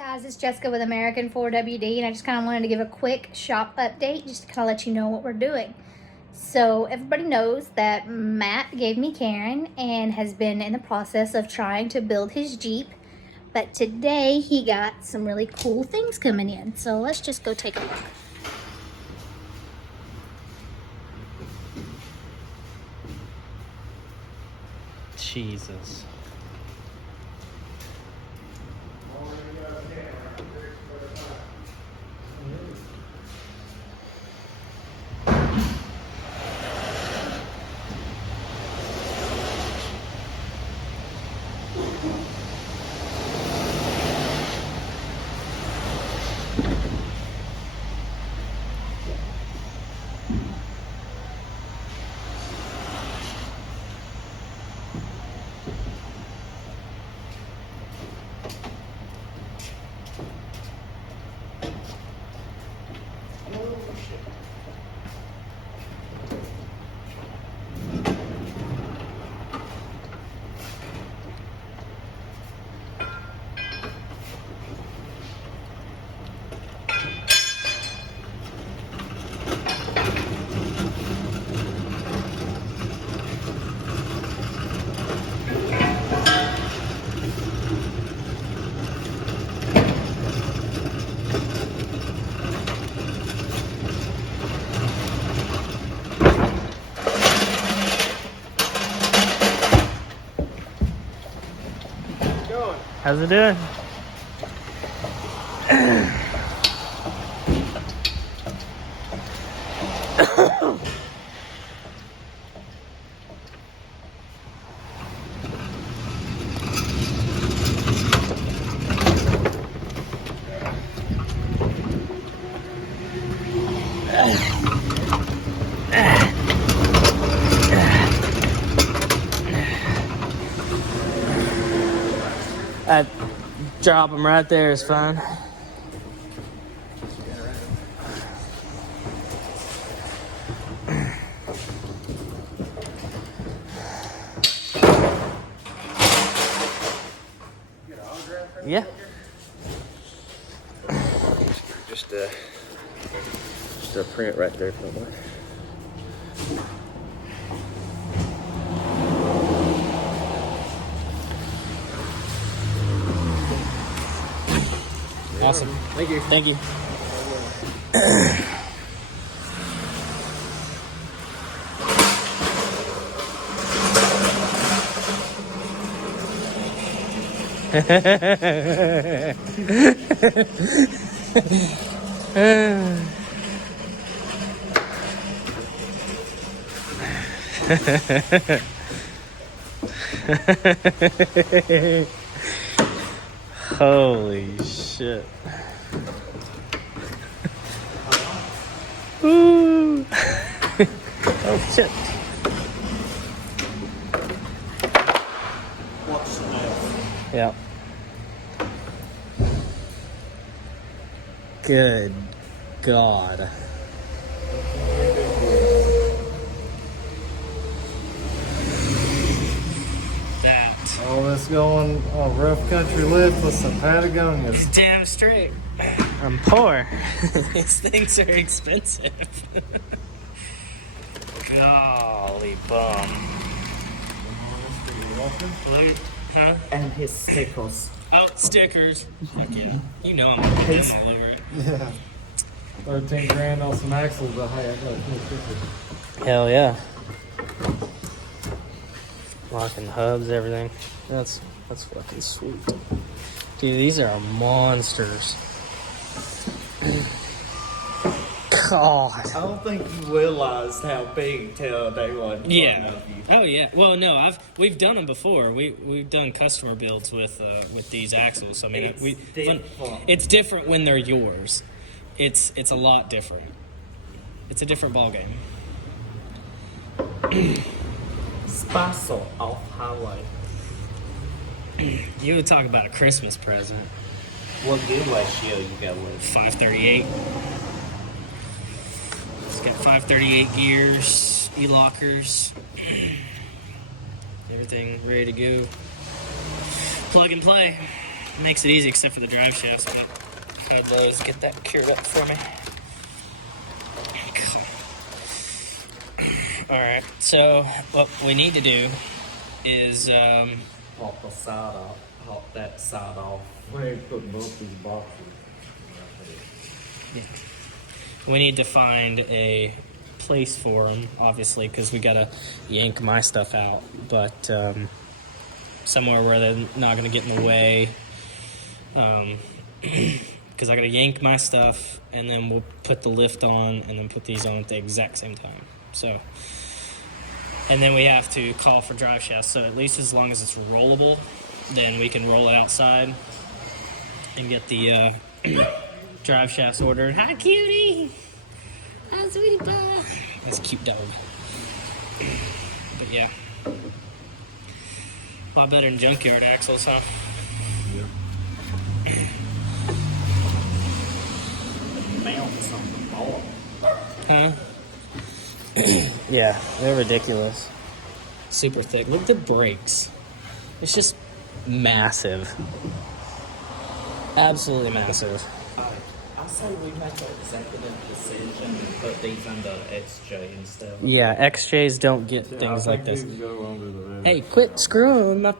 Guys, it's Jessica with American 4WD, and I just kind of wanted to give a quick shop update just to kind of let you know what we're doing. So everybody knows that Matt gave me Karen and has been in the process of trying to build his Jeep, but today he got some really cool things coming in. So let's just go take a look. Jesus. How's it doing? Drop them right there is fine. Yeah. Just a print right there somewhere. Awesome. Thank you. Thank you. Holy shit. Ooh. Oh shit. What's that? Yeah. Good God. Oh, let's go on rough country lift with some Patagonias. Damn straight. I'm poor. These things are expensive. Golly bum. Huh? And his stickers. Oh, stickers. Heck yeah. You know I'm gonna get all over it. Yeah. 13 grand on some axles. But hey, I got a cool sticker. Hell yeah. Locking hubs, everything. That's fucking sweet. Dude, these are monsters. God. I don't think you realized how big till they were in front Yeah. of you. Oh yeah. Well, no, we've done them before. We've done customer builds with these axles. I mean, it's different when they're yours. It's a lot different. It's a different ball game. Special off highway. You would talk about a Christmas present. What giveaway show you got with? 538. It's got 538 gears, e-lockers, everything ready to go. Plug and play. makes it easy except for the drive shafts, but had those get that cured up for me. Alright, so what we need to do is Pop the side off. Pop that side off. We ain't putting both these boxes. we need to find a place for them, obviously, because we gotta yank my stuff out, but somewhere where they're not gonna get in the way. Because I gotta yank my stuff, and then we'll put the lift on, and then put these on at the exact same time. So, and then we have to call for drive shafts. So at least as long as it's rollable, then we can roll it outside and get the drive shafts ordered. Hi, cutie. Hi, sweetie pie. That's a cute dog. But yeah, a lot better than junkyard axles, huh? Yeah. Bounce on the ball. Huh? Yeah, they're ridiculous. Super thick. Look at the brakes. It's just massive. Absolutely massive. I say we make an executive decision and put these under XJ instead. Yeah, XJs don't get things like this. We can go under the hood. Hey, quit screwing my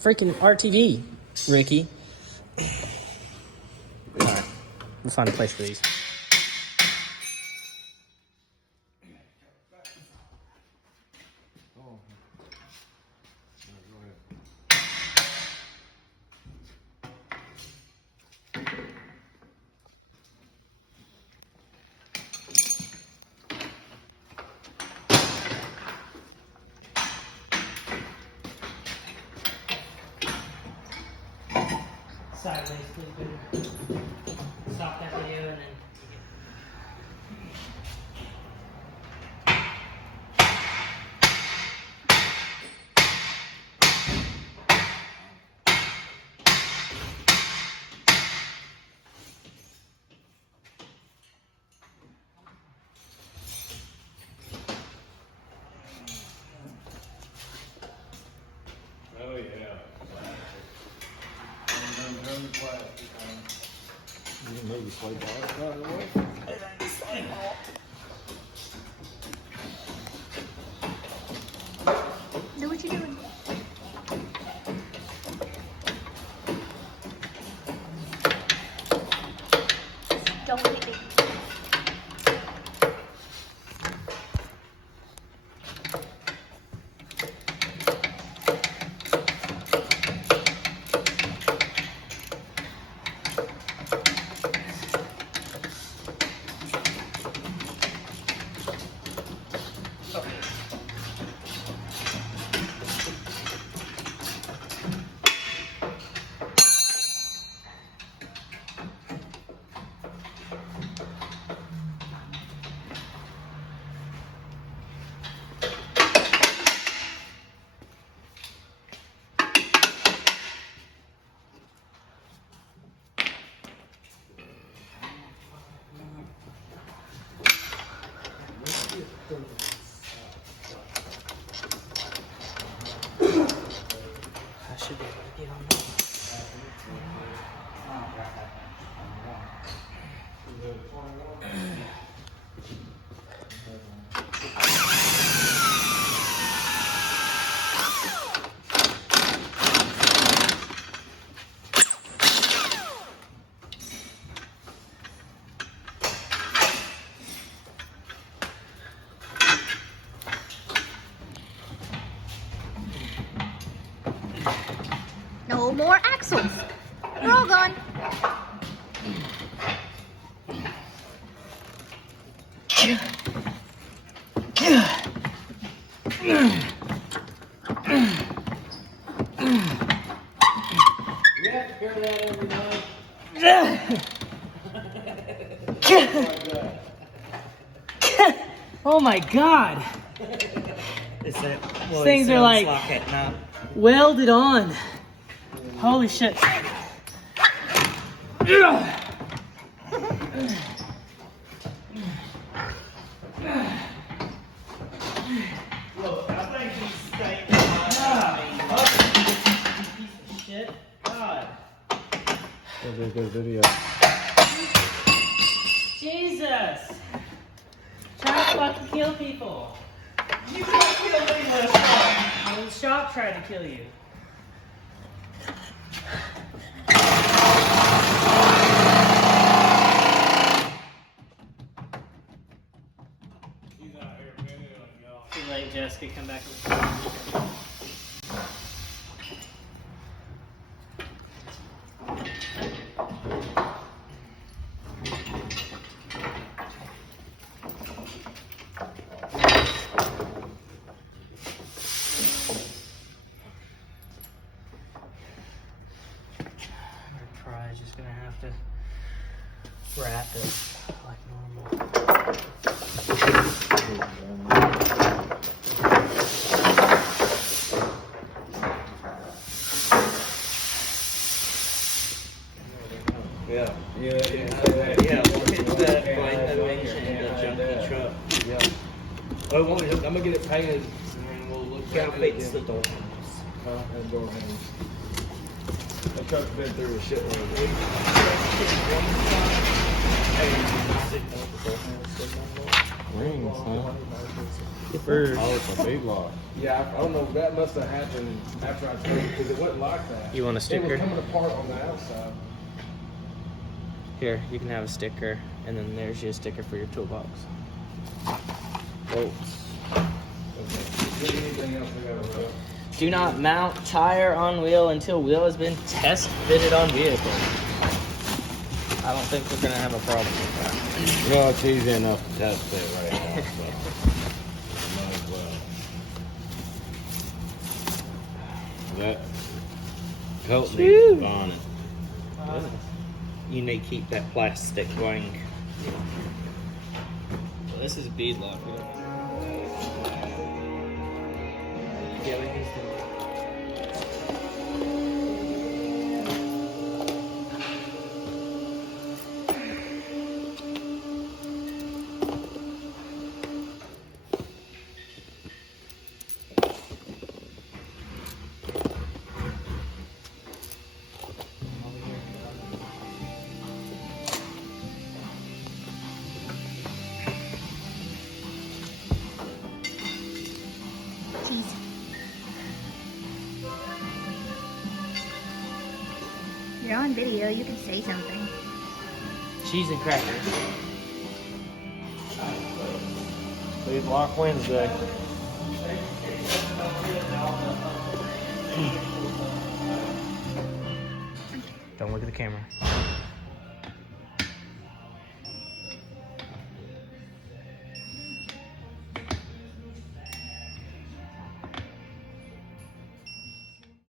freaking RTV, Ricky. Alright, we'll find a place for these. Sideways, please. Stop that video and then. Oh yeah. You can maybe play ball right away. Do what you're doing. Don't hit me. I should be able to get on that. No more axles. They're all gone. You have to carry that every night. Oh my god! Is that These things are like at night? welded on. Holy shit. Look, I think these things Shit. God. That'll be a good video. Jesus! Trying to fucking kill people. You tried to kill me last time. The shop tried to kill you. Too late, Jessica. Come back. Probably just gonna have to wrap it like normal. Yeah. Well, it's that flame animation and the junky truck. Yeah. Oh, I'm gonna get it painted, and then we'll look Gotta at it fix the again. door handles. And door handles. That truck's been through a shitload. Rings, huh? Oh, it's a beadlock. Yeah, I don't know. That must have happened after I traded because it wasn't like that. You want a It sticker? was coming apart on the outside. Here, you can have a sticker, and then there's your sticker for your toolbox. Bolts. Okay. Anything else we gotta rub? Do not mount tire on wheel until wheel has been test fitted on vehicle. I don't think we're gonna have a problem with that. Well, it's easy enough to test it right now, so might as well. That coat needs bonnet. You need to keep that plastic wing. Well, this is beadlock. Yeah, we need to. Jeez. You're on video, you can say something. Cheese and crackers. Beadlock Wednesday. Don't look at the camera.